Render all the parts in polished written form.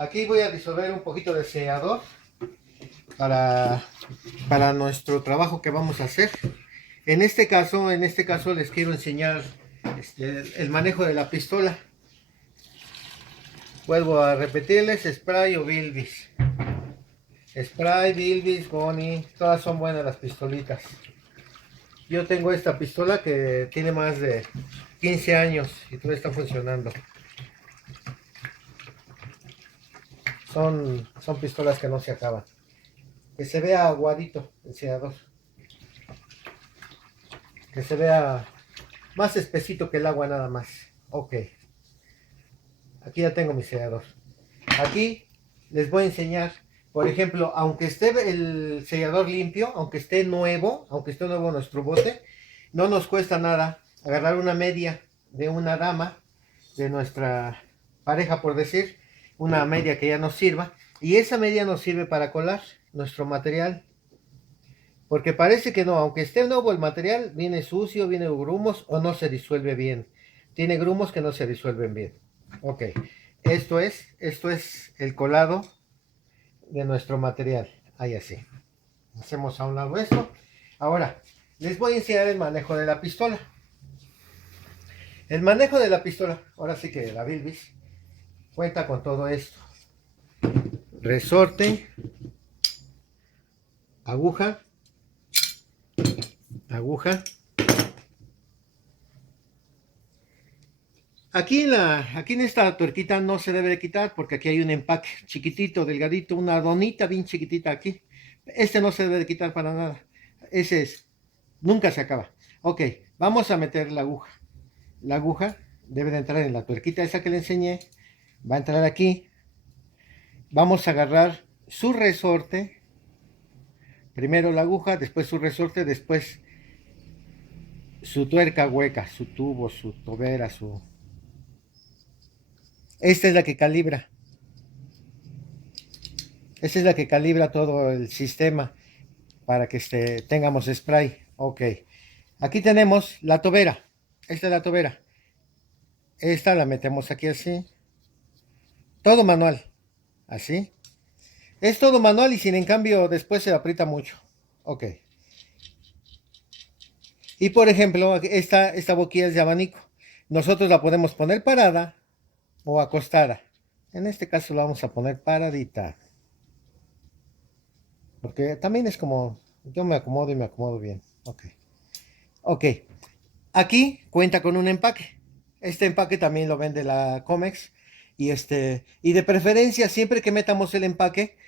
Aquí voy a disolver un poquito de sellador para nuestro trabajo que vamos a hacer. En este caso les quiero enseñar el manejo de la pistola. Vuelvo a repetirles, spray o Bilbis. Spray, Bilbis, Goni, todas son buenas las pistolitas. Yo tengo esta pistola que tiene más de 15 años y todavía está funcionando. Son pistolas que no se acaban. Que se vea aguadito el sellador. Que se vea más espesito que el agua nada más. Ok. Aquí ya tengo mi sellador. Aquí les voy a enseñar, por ejemplo, aunque esté el sellador limpio, aunque esté nuevo nuestro bote, no nos cuesta nada agarrar una media de una dama, de nuestra pareja por decir, una media que ya nos sirva, y esa media nos sirve para colar nuestro material, porque parece que no, aunque esté nuevo el material, viene sucio, viene grumos o no se disuelve bien. Tiene grumos que no se disuelven bien. Ok, esto es el colado de nuestro material. Ahí así. Hacemos a un lado esto. Ahora, les voy a enseñar el manejo de la pistola. El manejo de la pistola, ahora sí que la Bilbis, cuenta con todo esto. Resorte, aguja, aguja. Aquí en esta tuerquita no se debe de quitar porque aquí hay un empaque chiquitito, delgadito, una donita bien chiquitita aquí. Este no se debe de quitar para nada. Ese es, nunca se acaba. Ok, vamos a meter la aguja. La aguja debe de entrar en la tuerquita esa que le enseñé. Va a entrar aquí. Vamos a agarrar su resorte. Primero la aguja, después su resorte, después su tuerca hueca, su tubo, su tobera, su... Esta es la que calibra. Esta es la que calibra todo el sistema para que tengamos spray. Ok. Aquí tenemos la tobera. Esta es la tobera. Esta la metemos aquí así. Todo manual. Así. Es todo manual y sin en cambio después se aprieta mucho. Ok. Y por ejemplo, esta boquilla es de abanico. Nosotros la podemos poner parada o acostada. En este caso la vamos a poner paradita. Porque también es como, yo me acomodo y me acomodo bien. Ok. Ok. Aquí cuenta con un empaque. Este empaque también lo vende la Comex. Y de preferencia, siempre que metamos el empaque,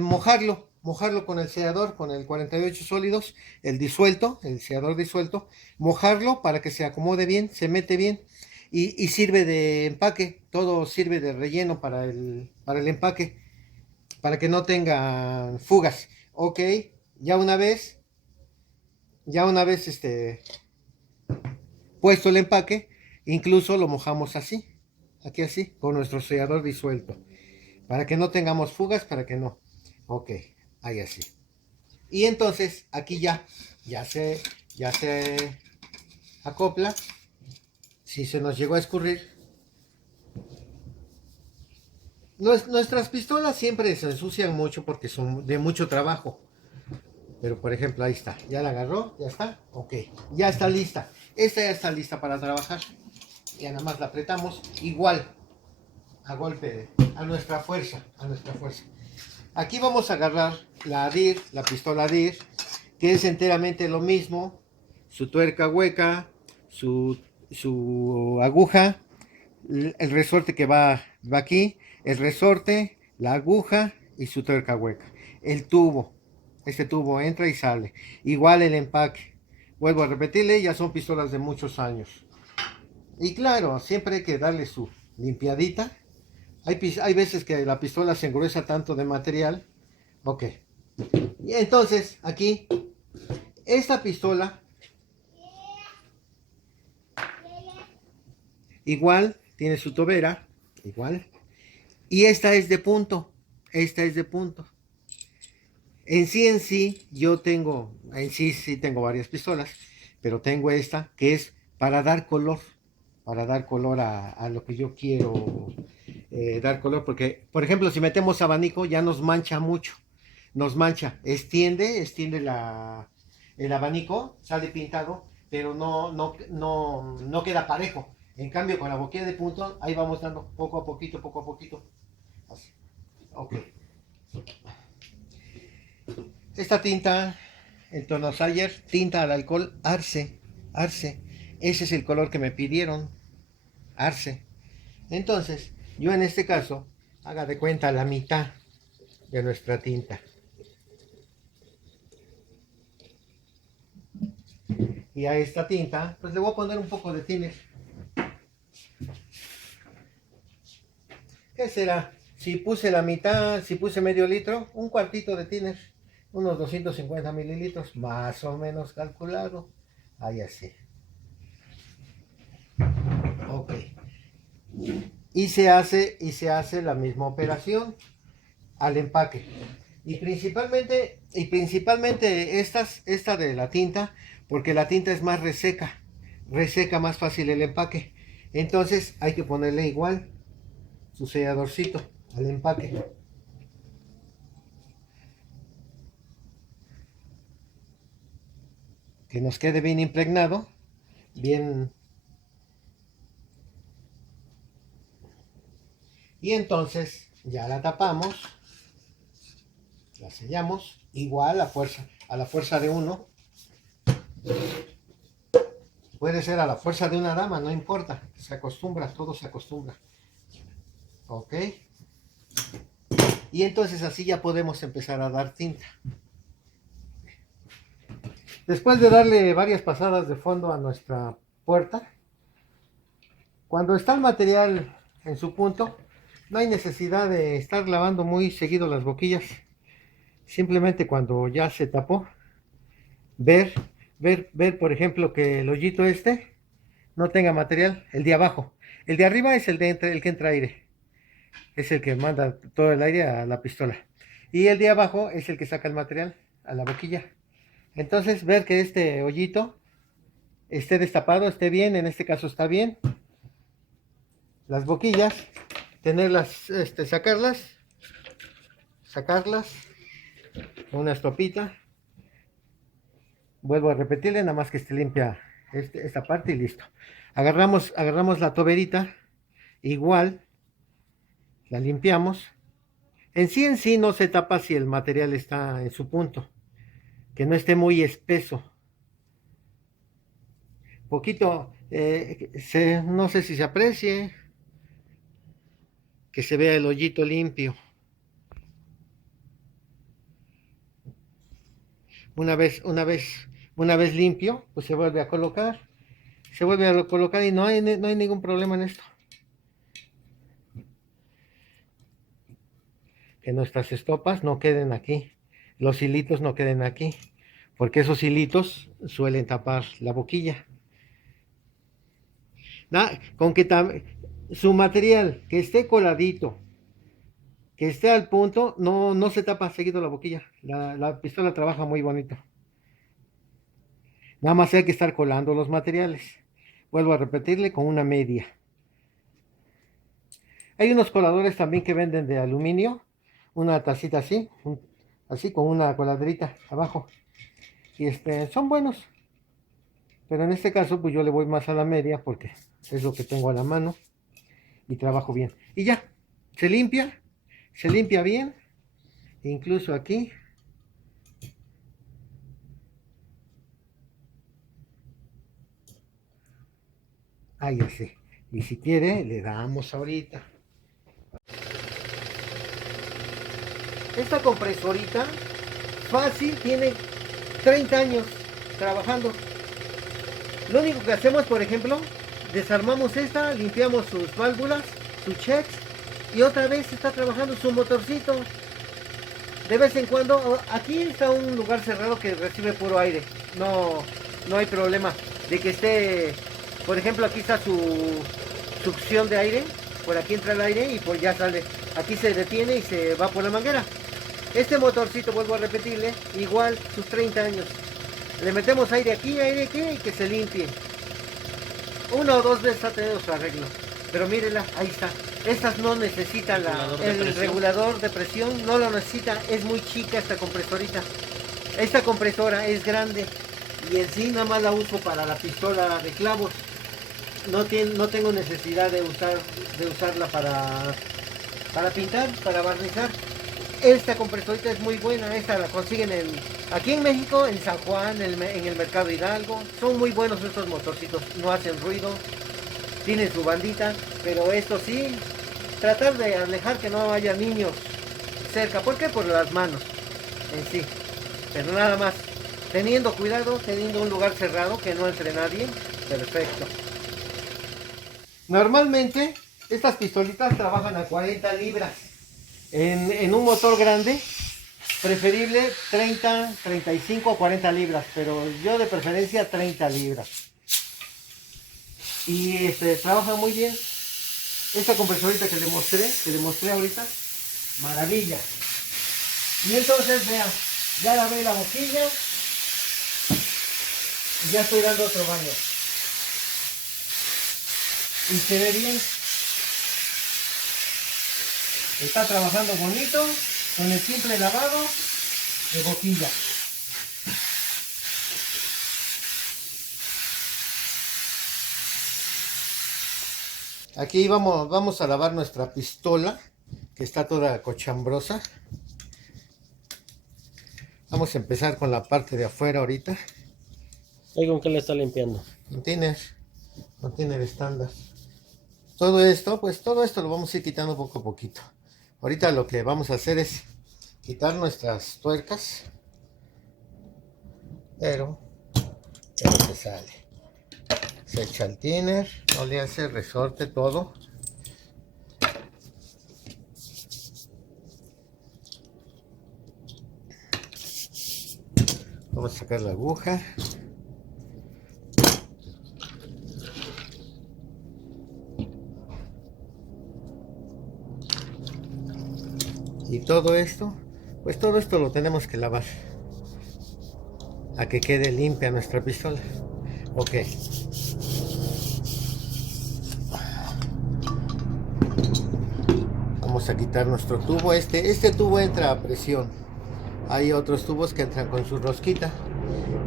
mojarlo con el sellador, con el 48 sólidos, el sellador disuelto, mojarlo para que se acomode bien, se mete bien y sirve de empaque, todo sirve de relleno para el empaque, para que no tenga fugas. Ok, ya una vez, puesto el empaque, incluso lo mojamos así, aquí así, con nuestro sellador disuelto, para que no tengamos fugas, para que no. Ok, ahí así. Y entonces aquí ya se acopla. Si se nos llegó a escurrir. Nuestras pistolas siempre se ensucian mucho porque son de mucho trabajo. Pero por ejemplo, ahí está. Ya la agarró, ya está. Ok, ya está lista. Esta ya está lista para trabajar. Ya nada más la apretamos igual a golpe, a nuestra fuerza, a nuestra fuerza. Aquí vamos a agarrar la DIR, la pistola DIR, que es enteramente lo mismo, su tuerca hueca, su aguja, el resorte que va aquí, el resorte, la aguja y su tuerca hueca. El tubo, este tubo entra y sale. Igual el empaque. Vuelvo a repetirle, ya son pistolas de muchos años. Y claro, siempre hay que darle su limpiadita. Hay veces que la pistola se engruesa tanto de material. Ok. Y entonces, aquí, esta pistola, igual, tiene su tobera, igual. Y esta es de punto. Esta es de punto. En sí, sí tengo varias pistolas, pero tengo esta que es para dar color a lo que yo quiero dar color, porque, por ejemplo, si metemos abanico ya nos mancha mucho, nos mancha, extiende el abanico, sale pintado, pero no queda parejo. En cambio, con la boquilla de punto, ahí vamos dando poco a poquito, poco a poquito. Así. Ok. Esta tinta, el tono Sayer, tinta al alcohol Arce, Arce. Ese es el color que me pidieron, Arce. Entonces, yo en este caso, haga de cuenta la mitad de nuestra tinta. Y a esta tinta, pues le voy a poner un poco de thinner. ¿Qué será? Si puse la mitad, si puse medio litro, un cuartito de thinner, unos 250 mililitros, más o menos calculado. Ahí así. Ok. Y se hace la misma operación al empaque. Y principalmente esta de la tinta, porque la tinta es más reseca más fácil el empaque. Entonces hay que ponerle igual su selladorcito al empaque. Que nos quede bien impregnado, bien. Y entonces ya la tapamos, la sellamos, igual a la fuerza de uno. Puede ser a la fuerza de una dama, no importa, se acostumbra, todo se acostumbra. Ok. Y entonces así ya podemos empezar a dar tinta. Después de darle varias pasadas de fondo a nuestra puerta, cuando está el material en su punto, no hay necesidad de estar lavando muy seguido las boquillas. Simplemente cuando ya se tapó, ver, por ejemplo, que el hoyito este no tenga material, el de abajo. El de arriba es el que entra aire. Es el que manda todo el aire a la pistola. Y el de abajo es el que saca el material a la boquilla. Entonces, ver que este hoyito esté destapado, esté bien, en este caso está bien. Las boquillas, tenerlas, sacarlas con una estopita. Vuelvo a repetirle, nada más que esté limpia esta parte y listo. Agarramos la toberita, igual, la limpiamos. En sí no se tapa si el material está en su punto, que no esté muy espeso. Poquito, no sé si se aprecie, que se vea el hoyito limpio. Una vez limpio, pues se vuelve a colocar. Y no hay ningún problema en esto. Que nuestras estopas no queden aquí, los hilitos no queden aquí, porque esos hilitos suelen tapar la boquilla. Con que su material que esté coladito, que esté al punto, no se tapa seguido la boquilla. La pistola trabaja muy bonito. Nada más hay que estar colando los materiales. Vuelvo a repetirle, con una media. Hay unos coladores también que venden de aluminio, una tacita así, así con una coladrita abajo. Y son buenos. Pero en este caso, pues yo le voy más a la media porque es lo que tengo a la mano y trabajo bien. Y ya, se limpia bien. Incluso aquí. Ahí así. Y si quiere, le damos ahorita. Esta compresorita, fácil, tiene 30 años trabajando. Lo único que hacemos, por ejemplo, desarmamos esta, limpiamos sus válvulas, sus checks, y otra vez está trabajando su motorcito. De vez en cuando, aquí está un lugar cerrado que recibe puro aire. No hay problema de que esté, por ejemplo, aquí está su succión de aire. Por aquí entra el aire y pues ya sale. Aquí se detiene y se va por la manguera. Este motorcito, vuelvo a repetirle, igual sus 30 años. Le metemos aire aquí y que se limpie. Una o dos veces ha tenido su arreglo. Pero mírenla, ahí está. Estas no necesitan el regulador de presión, no lo necesita, es muy chica esta compresorita. Esta compresora es grande y en sí nada más la uso para la pistola de clavos. No tengo necesidad de usarla para pintar, para barnizar. Esta compresorita es muy buena, esta la consiguen aquí en México, en San Juan, en el Mercado Hidalgo. Son muy buenos estos motorcitos, no hacen ruido, tienen su bandita, pero esto sí, tratar de alejar que no haya niños cerca. ¿Por qué? Por las manos en sí, pero nada más. Teniendo cuidado, teniendo un lugar cerrado que no entre nadie, perfecto. Normalmente estas pistolitas trabajan a 40 libras. En un motor grande, preferible 30, 35 o 40 libras, pero yo de preferencia 30 libras. Y trabaja muy bien. Esta compresorita que le mostré ahorita, maravilla. Y entonces vean, ya lavé la boquilla y ya estoy dando otro baño. Y se ve bien. Está trabajando bonito con el simple lavado de boquilla. Aquí vamos a lavar nuestra pistola, que está toda cochambrosa. Vamos a empezar con la parte de afuera ahorita. ¿Y con qué le está limpiando? Container estándar. Todo esto lo vamos a ir quitando poco a poquito. Ahorita lo que vamos a hacer es quitar nuestras tuercas, pero se sale. Se echa el thinner, no le hace resorte todo. Vamos a sacar la aguja. Y todo esto, pues todo esto lo tenemos que lavar a que quede limpia nuestra pistola. Ok. Vamos a quitar nuestro tubo. Este tubo entra a presión. Hay otros tubos que entran con su rosquita.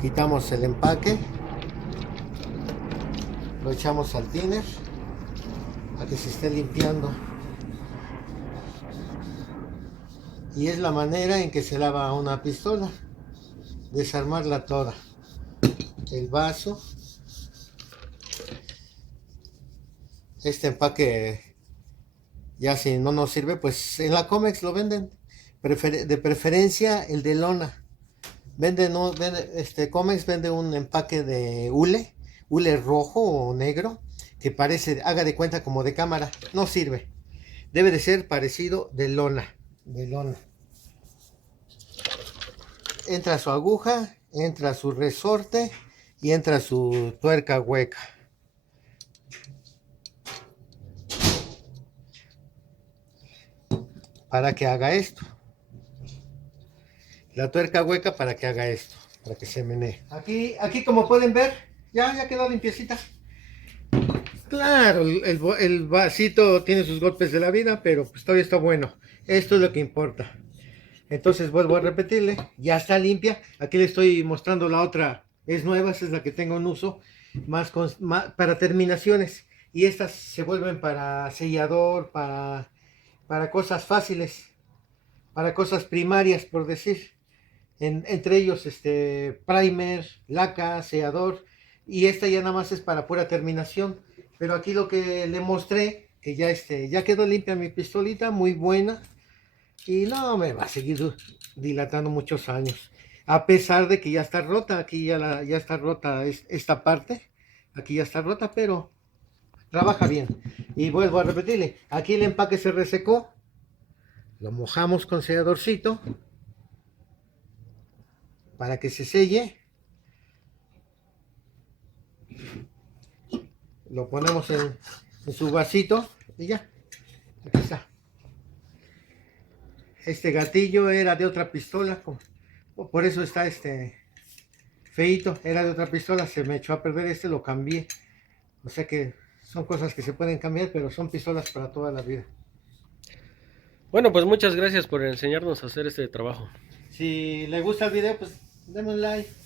Quitamos el empaque. Lo echamos al thinner a que se esté limpiando. Y es la manera en que se lava una pistola. Desarmarla toda. El vaso. Este empaque, ya si no nos sirve, pues en la Comex lo venden. De preferencia el de lona. Comex vende un empaque de hule rojo o negro, que parece, haga de cuenta como de cámara. No sirve. Debe de ser parecido de lona. Entra su aguja, entra su resorte y entra su tuerca hueca. Para que haga esto. La tuerca hueca para que haga esto, para que se menee. Aquí como pueden ver, ya quedó limpiecita. Claro, el vasito tiene sus golpes de la vida, pero pues todavía está bueno. Esto es lo que importa. Entonces vuelvo a repetirle, ya está limpia. Aquí le estoy mostrando la otra, es nueva, esa es la que tengo en uso, más para terminaciones. Y estas se vuelven para sellador, para cosas fáciles, para cosas primarias, por decir. Entre ellos primer, laca, sellador, y esta ya nada más es para pura terminación. Pero aquí lo que le mostré, que ya quedó limpia mi pistolita, muy buena, y no me va a seguir dilatando muchos años, a pesar de que ya está rota. Aquí ya está rota esta parte, aquí ya está rota, pero trabaja bien. Y vuelvo a repetirle, aquí el empaque se resecó, lo mojamos con selladorcito para que se selle. Lo ponemos en su vasito y ya, aquí está. Este gatillo era de otra pistola, por eso está feito, era de otra pistola, se me echó a perder, lo cambié, o sea que son cosas que se pueden cambiar, pero son pistolas para toda la vida. Bueno, pues muchas gracias por enseñarnos a hacer este trabajo. Si le gusta el video, pues démosle like.